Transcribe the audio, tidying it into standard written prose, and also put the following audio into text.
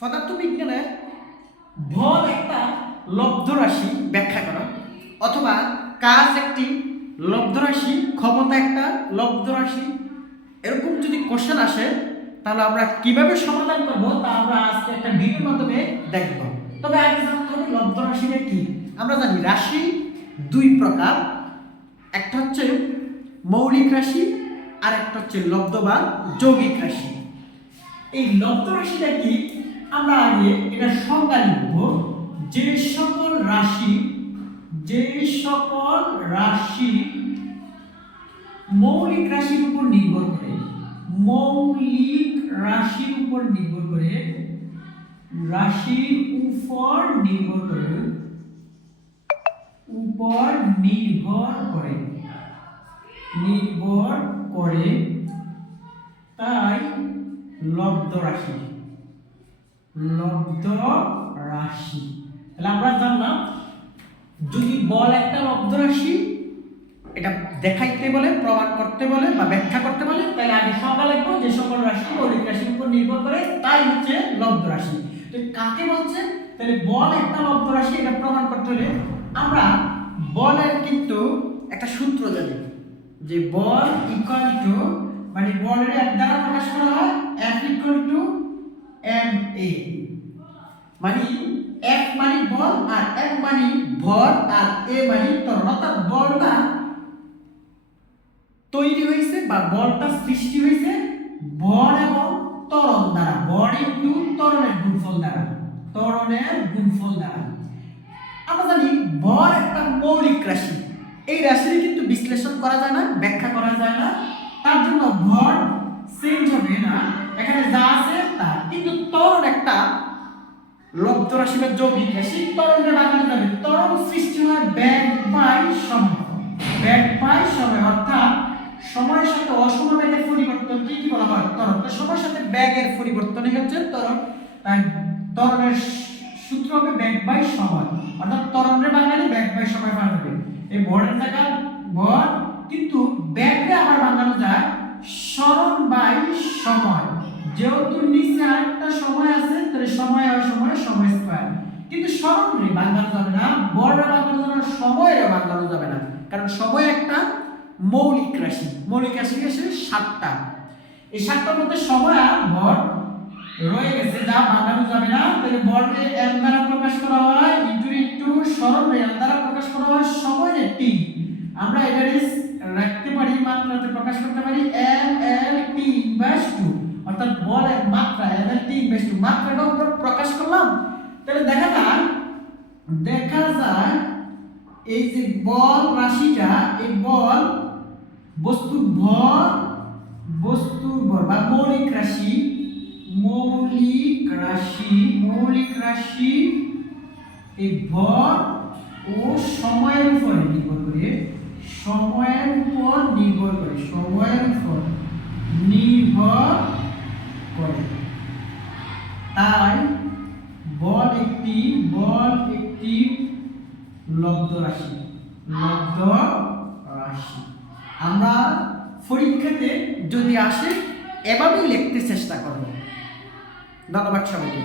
পদার্থবিজ্ঞানের বল একটা লব্ধ রাশি ব্যাখ্যা করা অথবা কাজ একটি লব্ধ রাশি, ক্ষমতা একটা লব্ধ রাশি, এরকম যদি কোশ্চেন আসে তাহলে আমরা কিভাবে সমাধান করব তা আমরা আজকে একটা ভিডিওর মাধ্যমে দেখব। তবে আগে জানতে হবে লব্ধ রাশিটা কি। আমরা জানি রাশি দুই প্রকার, একটা হচ্ছে মৌলিক রাশি আর একটা হচ্ছে লব্ধ বা যৌগিক রাশি। এই লব্ধ রাশিটা কি আমরা আগে এটা সংজ্ঞা লিখব। যে সকল রাশি মৌলিক রাশির উপর নির্ভর করে, মৌলিক রাশির উপর নির্ভর করে, রাশির উপর নির্ভর করে, উপর নির্ভর করে, নির্ভর করে, তাই লব্ধ রাশি, লব্ধ রাশি। তাহলে আমরা জানলাম যদি বল একটা লব্ধ রাশি, এটা দেখাইতে বলে, প্রমাণ করতে বলে বা ব্যাখ্যা করতে বলে, তাহলে আগে সংজ্ঞা লিখবো। যে সকল রাশি মৌলিক রাশির উপর নির্ভর করে তাই হচ্ছে লব্ধ রাশি। তো কাকে বলছে? তাহলে বল একটা লব্ধ রাশি, এটা প্রমাণ করতে হলে আমরা বলের কিন্তু একটা সূত্র জানি, যে বল ইকুয়াল টু, মানে বলের এক দ্বারা প্রকাশ করা হয় F ইকুয়াল টু ma, মানে F মানে বল আর M মানে ভর আর A মানে ত্বরণ। অর্থাৎ বলটা তৈরি হয়েছে বা বলটা সৃষ্টি হয়েছে ভর এবং ত্বরণ দ্বারা, ভর ইনটু ত্বরণের গুণফল দ্বারা, ত্বরণের গুণফল দ্বারা। আমরা জানি ভর একটা মৌলিক রাশি, এই রাশিটি কিন্তু বিশ্লেষণ করা যায় না, ব্যাখ্যা করা যায় না, তার জন্য ভর চেঞ্জ হবে না, এখানে যা আছে তা। কিন্তু ত্বরণ একটা লব্ধ রাশি বা যৌগিক রাশি, ত্বরণটা বানানো যাবে। ত্বরণ সৃষ্টি হয় বেগ বাই সময়, বেগ বাই সময়, অর্থাৎ সময়ের সাথে অসম বেগের পরিবর্তন কি বলা হয়? ত্বরণ। তো সময়ের সাথে বেগের পরিবর্তনই হচ্ছে ত্বরণ। তাই ত্বরণের সূত্র হবে বেগ বাই সময়, অর্থাৎ ত্বরণের বাঙালি বেগ বাই সময় পাঠাবে। এই ভরের জায়গা ভর, কিন্তু বেগরে আবার বানানো যায় সরণ বাই সময়। যেহেতু নিচে আরেকটা সময় আছে, তাহলে সময় হয় সময় স্কয়ার। কিন্তু সরণ রে বানানো যাবে না, ভরে বানানো যাবে না, সময়ের বানানো যাবে না, কারণ সময় একটা মৌলিক রাশি। মৌলিক রাশি আছে 7টা, এই 7টার মধ্যে সময় আর ভর রয়ে গেছে, যা বানানো যাবে না। তাহলে ভরকে m দ্বারা প্রকাশ করা হয়, ইনটু সরণকে m দ্বারা প্রকাশ করা হয়, সময় t। আমরা এটা রাখতে পারি, মাত্রাতে প্রকাশ করতে পারি m l t ইনভার্স 2, অর্থাৎ বলের মাত্রা m l t ইনভার্স 2, মাত্রাটা আমরা প্রকাশ করলাম। তাহলে দেখা যায় এই যে বল রাশিটা, এই বল বস্তুর ভর বা মৌলিক রাশি, এই ভর ও সময়ের উপর নির্ভর করে, তাই বল একটি লব্ধ রাশি, আমরা পরীক্ষাতে যদি আসে এভাবেই লিখতে চেষ্টা করব। ধন্যবাদ সবাইকে।